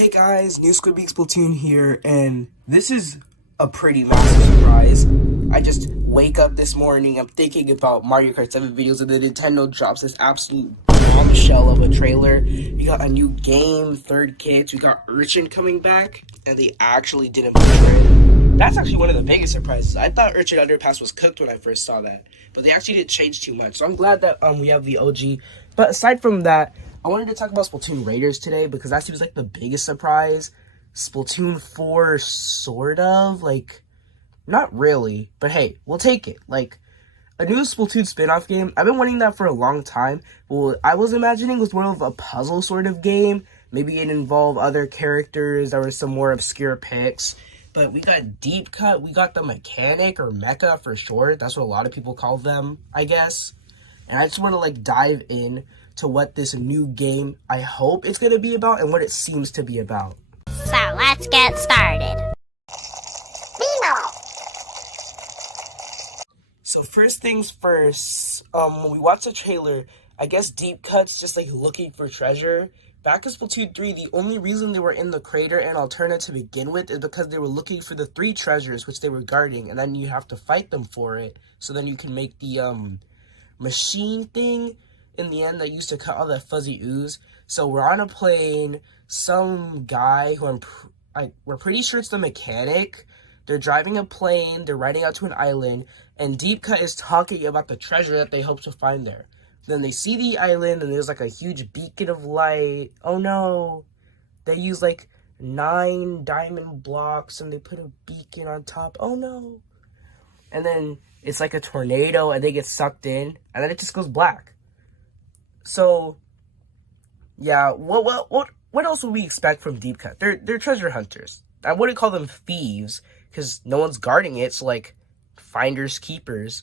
Hey guys, New Squid Beak Splatoon here, and this is a pretty massive surprise. I just wake up this morning, I'm thinking about Mario Kart 7 videos, and then Nintendo drops this absolute bombshell of a trailer. We got a new game, third kit, we got Urchin coming back, and they actually didn't butcher it. That's actually one of the biggest surprises. I thought Urchin Underpass was cooked when I first saw that, but they actually didn't change too much, so I'm glad that we have the OG. But aside from that, I wanted to talk about Splatoon Raiders today because that seems like the biggest surprise. Splatoon 4, sort of, like, not really, but hey, we'll take it. Like, a new Splatoon spin-off game, I've been wanting that for a long time. Well, I was imagining it was more of a puzzle sort of game. Maybe it involved other characters, there were some more obscure picks. But we got Deep Cut, we got the Mechanic, or Mecha for short. That's what a lot of people call them, I guess. And I just want to, like, dive in to what this new game, I hope it's going to be about, and what it seems to be about. So let's get started. So first things first, when we watch the trailer, I guess Deep Cut's just like looking for treasure. Back in Splatoon 3, the only reason they were in the crater and Alterna to begin with is because they were looking for the 3 treasures which they were guarding, and then you have to fight them for it, so then you can make the machine thing in the end that used to cut all that fuzzy ooze. So we're on a plane, some guy who we're pretty sure it's the Mechanic. They're driving a plane, they're riding out to an island, and Deep Cut is talking about the treasure that they hope to find there. Then they see the island, and there's like a huge beacon of light. Oh no! They use like 9 diamond blocks, and they put a beacon on top. Oh no! And then it's like a tornado, and they get sucked in, and then it just goes black. So, yeah, what else would we expect from Deep Cut? They're treasure hunters. I wouldn't call them thieves, because no one's guarding it, so like, finders keepers.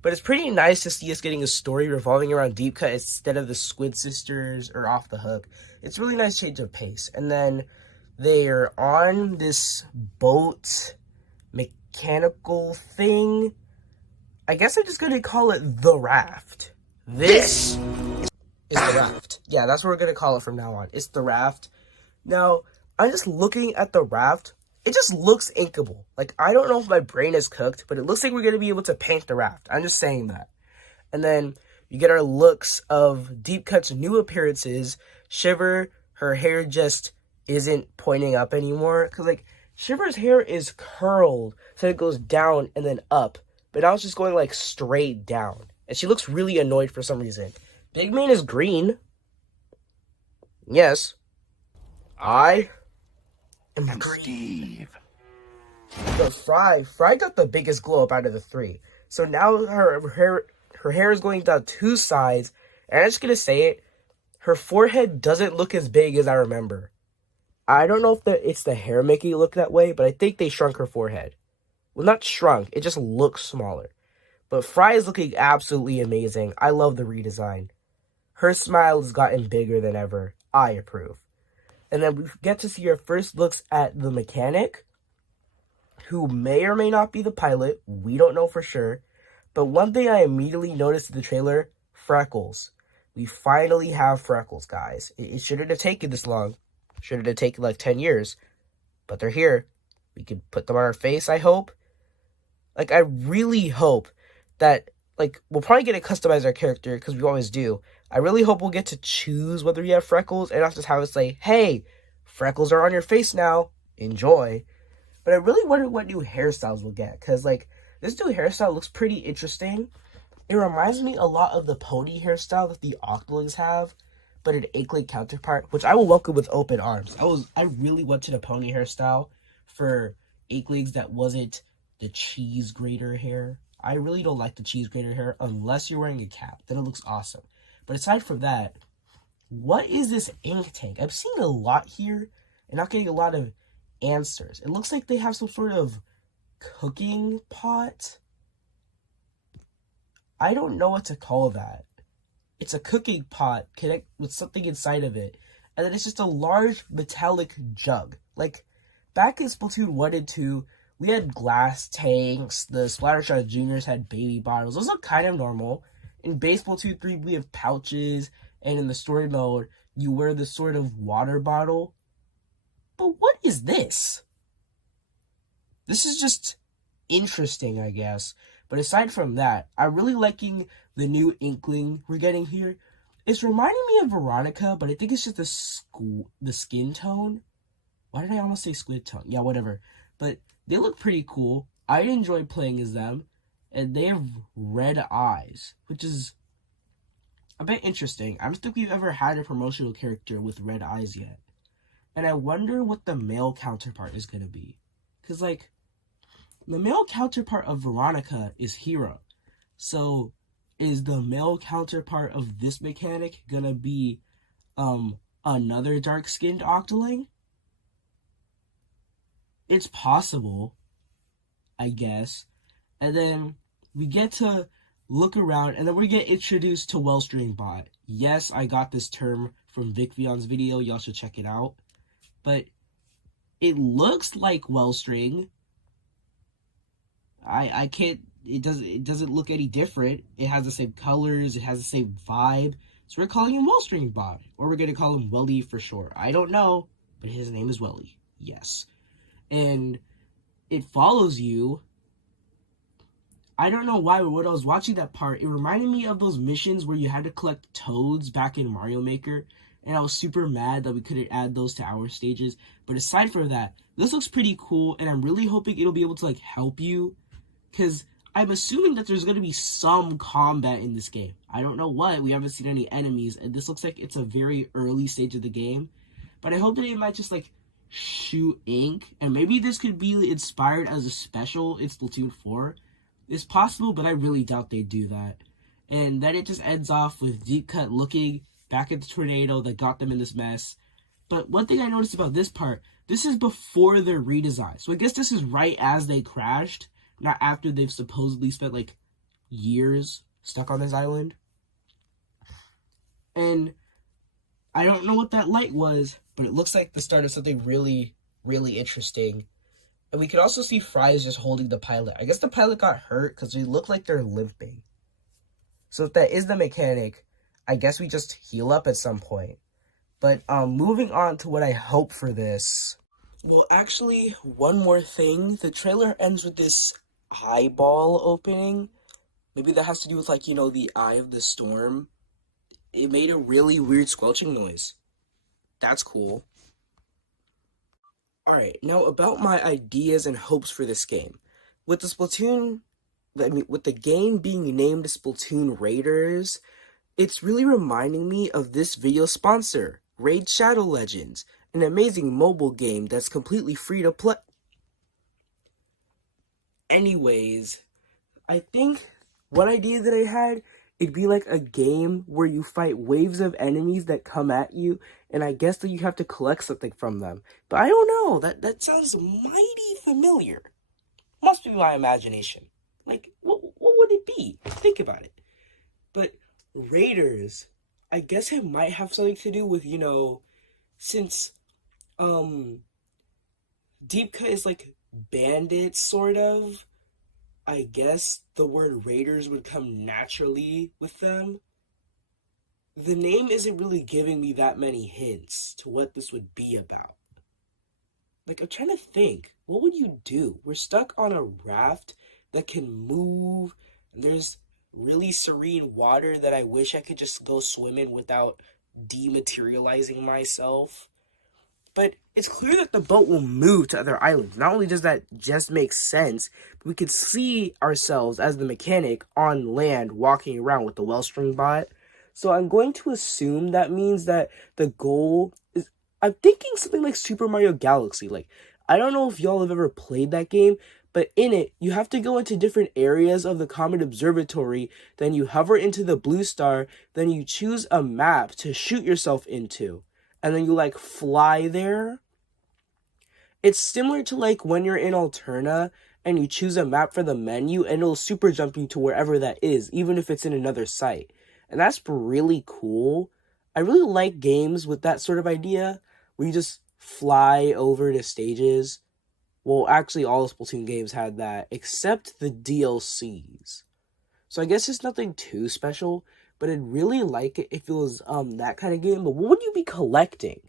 But it's pretty nice to see us getting a story revolving around Deep Cut instead of the Squid Sisters or Off the Hook. It's a really nice change of pace. And then they're on this boat mechanical thing. I guess I'm just going to call it the raft. This is the raft. Yeah, that's what we're going to call it from now on. It's the raft. Now, I'm just looking at the raft. It just looks inkable. Like, I don't know if my brain is cooked, but it looks like we're going to be able to paint the raft. I'm just saying that. And then you get our looks of Deep Cut's new appearances. Shiver, her hair just isn't pointing up anymore. Because, like, Shiver's hair is curled, so it goes down and then up. But now it's just going, like, straight down. And she looks really annoyed for some reason. Big Man is green. Yes. I am green. Steve. But Fry got the biggest glow up out of the 3. So now her hair is going down 2 sides. And I'm just going to say it. Her forehead doesn't look as big as I remember. I don't know if it's the hair making it look that way, but I think they shrunk her forehead. Well, not shrunk. It just looks smaller. But Fry is looking absolutely amazing. I love the redesign. Her smile has gotten bigger than ever. I approve. And then we get to see our first looks at the Mechanic, who may or may not be the pilot. We don't know for sure. But one thing I immediately noticed in the trailer, freckles. We finally have freckles, guys. It shouldn't have taken this long. Shouldn't have taken like 10 years. But they're here. We can put them on our face, I hope. Like, I really hope that, like, we'll probably get to customize our character, because we always do. I really hope we'll get to choose whether we have freckles, and not just have it say, hey, freckles are on your face now, enjoy. But I really wonder what new hairstyles we'll get, because, like, this new hairstyle looks pretty interesting. It reminds me a lot of the pony hairstyle that the Octolings have, but an 8-leg counterpart, which I will welcome with open arms. I really wanted a pony hairstyle for 8-legs that wasn't the cheese grater hair. I really don't like the cheese grater hair unless you're wearing a cap. Then it looks awesome. But aside from that, what is this ink tank? I'm seeing a lot here and not getting a lot of answers. It looks like they have some sort of cooking pot. I don't know what to call that. It's a cooking pot connect with something inside of it. And then it's just a large metallic jug. Like, back in Splatoon 1 and 2, we had glass tanks. The Splattershot Juniors had baby bottles. Those look kind of normal. In Baseball 2-3, we have pouches. And in the story mode, you wear this sort of water bottle. But what is this? This is just interesting, I guess. But aside from that, I'm really liking the new inkling we're getting here. It's reminding me of Veronica, but I think it's just the skin tone. Why did I almost say squid tone? Yeah, whatever. But they look pretty cool. I enjoy playing as them. And they have red eyes, which is a bit interesting. I don't think we've ever had a promotional character with red eyes yet. And I wonder what the male counterpart is going to be. Because, like, the male counterpart of Veronica is Hero. So, is the male counterpart of this mechanic going to be another dark-skinned Octoling? It's possible, I guess. And then we get to look around, and then we get introduced to Wellstring Bot. Yes, I got this term from Vic Vion's video. Y'all should check it out. But it looks like Wellstring. I can't. It doesn't look any different. It has the same colors. It has the same vibe. So we're calling him Wellstring Bot, or we're gonna call him Welly for short. I don't know, but his name is Welly. Yes, and it follows you. I don't know why, but when I was watching that part, it reminded me of those missions where you had to collect toads back in Mario Maker, and I was super mad that we couldn't add those to our stages. But aside from that, this looks pretty cool, and I'm really hoping it'll be able to, like, help you, because I'm assuming that there's going to be some combat in this game. I don't know what, we haven't seen any enemies, and this looks like it's a very early stage of the game, but I hope that it might just, like, shoot ink, and maybe this could be inspired as a special in Splatoon 4. It's possible, but I really doubt they do that. And then it just ends off with Deep Cut looking back at the tornado that got them in this mess. But one thing I noticed about this part, this is before their redesign. So I guess this is right as they crashed, not after they've supposedly spent, like, years stuck on this island. And I don't know what that light was, but it looks like the start of something really, really interesting. And we could also see Fries just holding the pilot. I guess the pilot got hurt because they look like they're limping. So if that is the mechanic, I guess we just heal up at some point. But moving on to what I hope for this. Well, actually, one more thing. The trailer ends with this eyeball opening. Maybe that has to do with, like, you know, the eye of the storm. It made a really weird squelching noise. That's cool. Alright, now about my ideas and hopes for this game. With with the game being named Splatoon Raiders, it's really reminding me of this video sponsor, Raid Shadow Legends, an amazing mobile game that's completely free to play. Anyways, I think one idea that I had, it'd be like a game where you fight waves of enemies that come at you, and I guess that you have to collect something from them. But I don't know, that sounds mighty familiar. Must be my imagination. Like, what would it be? Think about it. But Raiders, I guess it might have something to do with, you know, since, Deep Cut is like bandits, sort of. I guess the word Raiders would come naturally with them. The name isn't really giving me that many hints to what this would be about. Like, I'm trying to think, what would you do? We're stuck on a raft that can move, and there's really serene water that I wish I could just go swim in without dematerializing myself. But it's clear that the boat will move to other islands. Not only does that just make sense, but we could see ourselves as the mechanic on land walking around with the Wellstring Bot. So I'm going to assume that means that the goal is... I'm thinking something like Super Mario Galaxy. Like, I don't know if y'all have ever played that game, but in it, you have to go into different areas of the Comet Observatory, then you hover into the blue star, then you choose a map to shoot yourself into. And then you, like, fly there. It's similar to, like, when you're in Alterna and you choose a map for the menu and it'll super jump you to wherever that is, even if it's in another site. And that's really cool. I really like games with that sort of idea, where you just fly over to stages. Well, actually, all the Splatoon games had that, except the DLCs. So I guess it's nothing too special, but I'd really like it if it was that kind of game. But what would you be collecting?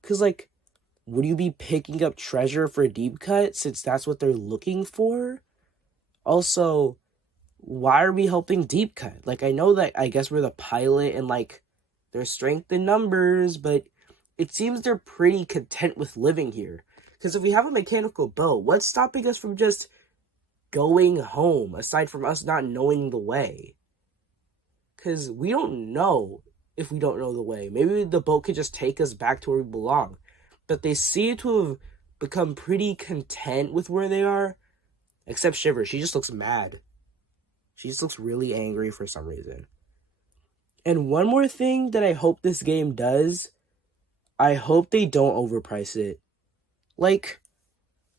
Because, like, would you be picking up treasure for deep cut since that's what they're looking for? Also, why are we helping deep cut? Like, I know that I guess we're the pilot and like there's strength in numbers, but it seems they're pretty content with living here. Because if we have a mechanical boat, what's stopping us from just going home aside from us not knowing the way? Because we don't know if we don't know the way. Maybe the boat could just take us back to where we belong. But they seem to have become pretty content with where they are. Except Shiver, she just looks mad. She just looks really angry for some reason. And one more thing that I hope this game does, I hope they don't overprice it. Like,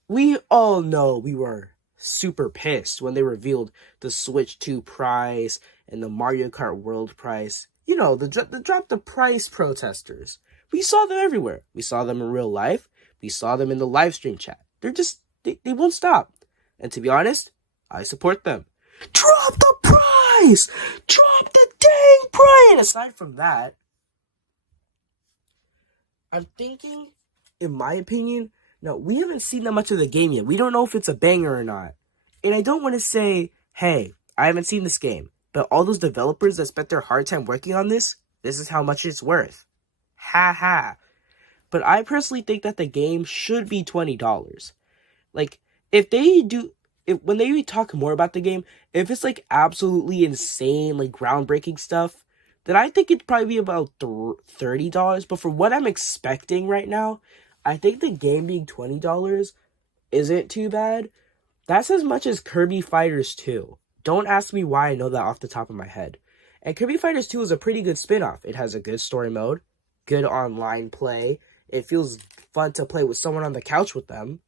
we all know we were super pissed when they revealed the Switch 2 price and the Mario Kart World price. You know, the drop the price protesters. We saw them everywhere. We saw them in real life. We saw them in the live stream chat. They won't stop. And to be honest, I support them. Drop the price! Drop the dang price! And aside from that, I'm thinking, in my opinion, no, we haven't seen that much of the game yet. We don't know if it's a banger or not. And I don't want to say, hey, I haven't seen this game, but all those developers that spent their hard time working on this is how much it's worth. Ha ha. But I personally think that the game should be $20. Like, when they talk more about the game, if it's like absolutely insane, like groundbreaking stuff, then I think it'd probably be about $30. But for what I'm expecting right now, I think the game being $20 isn't too bad. That's as much as Kirby Fighters 2. Don't ask me why I know that off the top of my head. And Kirby Fighters 2 is a pretty good spin-off. It has a good story mode, good online play. It feels fun to play with someone on the couch with them.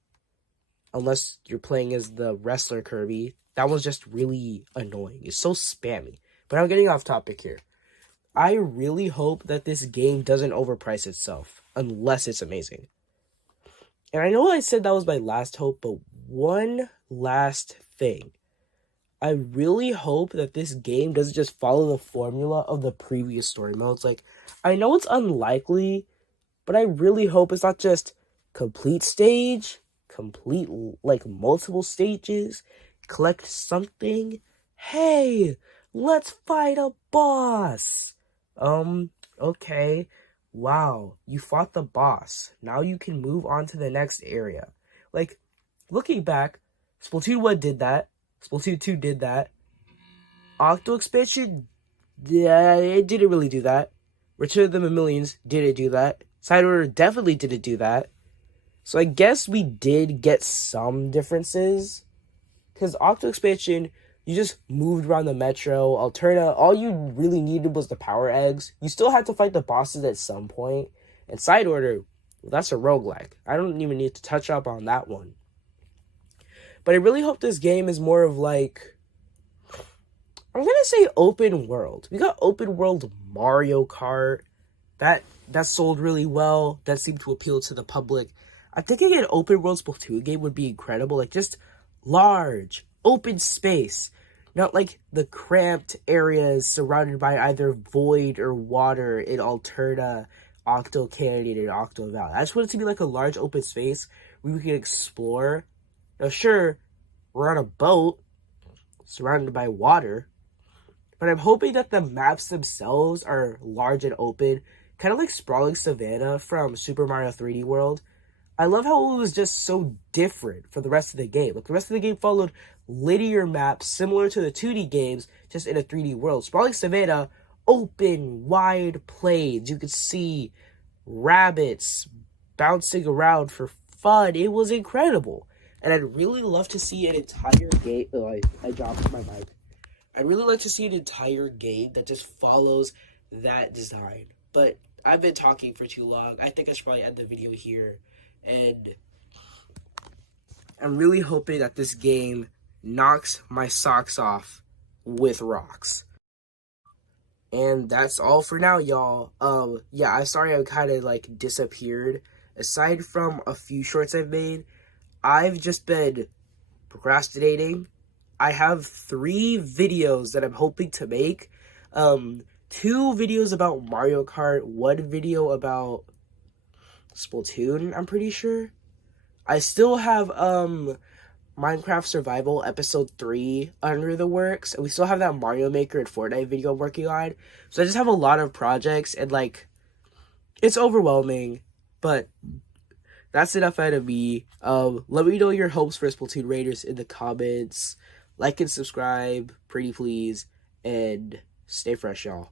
Unless you're playing as the wrestler Kirby. That was just really annoying. It's so spammy. But I'm getting off topic here. I really hope that this game doesn't overprice itself. Unless it's amazing. And I know I said that was my last hope, but one last thing. I really hope that this game doesn't just follow the formula of the previous story modes. Like, I know it's unlikely, but I really hope it's not just complete stage, complete, like, multiple stages, collect something. Hey, let's fight a boss. Okay. Wow, you fought the boss. Now you can move on to the next area. Like, looking back, Splatoon 1 did that. Splatoon 2 did that. Octo Expansion, yeah, it didn't really do that. Return of the Mammalians didn't do that. Side Order definitely didn't do that. So I guess we did get some differences. Because Octo Expansion, you just moved around the metro. Alterna, all you really needed was the power eggs. You still had to fight the bosses at some point. And Side Order, well, that's a roguelike. I don't even need to touch up on that one. But I really hope this game is more of like, I'm going to say open world. We got open world Mario Kart. That sold really well. That seemed to appeal to the public. I think an open world Splatoon game would be incredible. Like, just large, open space. Not like the cramped areas surrounded by either void or water in Alterna, Octo Canyon, and Octo Valley. I just want it to be like a large open space where we can explore. Now, sure, we're on a boat surrounded by water, but I'm hoping that the maps themselves are large and open, kind of like sprawling savanna from Super Mario 3D World. I love how it was just so different for the rest of the game. Like, the rest of the game followed linear maps similar to the 2D games, just in a 3D world. Sprawling Savanna, open, wide plains. You could see rabbits bouncing around for fun. It was incredible. And I'd really love to see an entire game... Oh, I dropped my mic. I'd really like to see an entire game that just follows that design. But I've been talking for too long. I think I should probably end the video here. And I'm really hoping that this game knocks my socks off with rocks. And that's all for now, y'all. Yeah, I'm sorry I kind of like disappeared. Aside from a few shorts I've made, I've just been procrastinating. I have 3 videos that I'm hoping to make. 2 videos about Mario Kart, 1 video about Splatoon, I'm pretty sure. I still have Minecraft Survival Episode 3 under the works, and we still have that Mario Maker and Fortnite video I'm working on. So I just have a lot of projects, and like, it's overwhelming, but that's enough out of me. Let me know your hopes for Splatoon Raiders in the comments. Like and subscribe, pretty please, and stay fresh, y'all.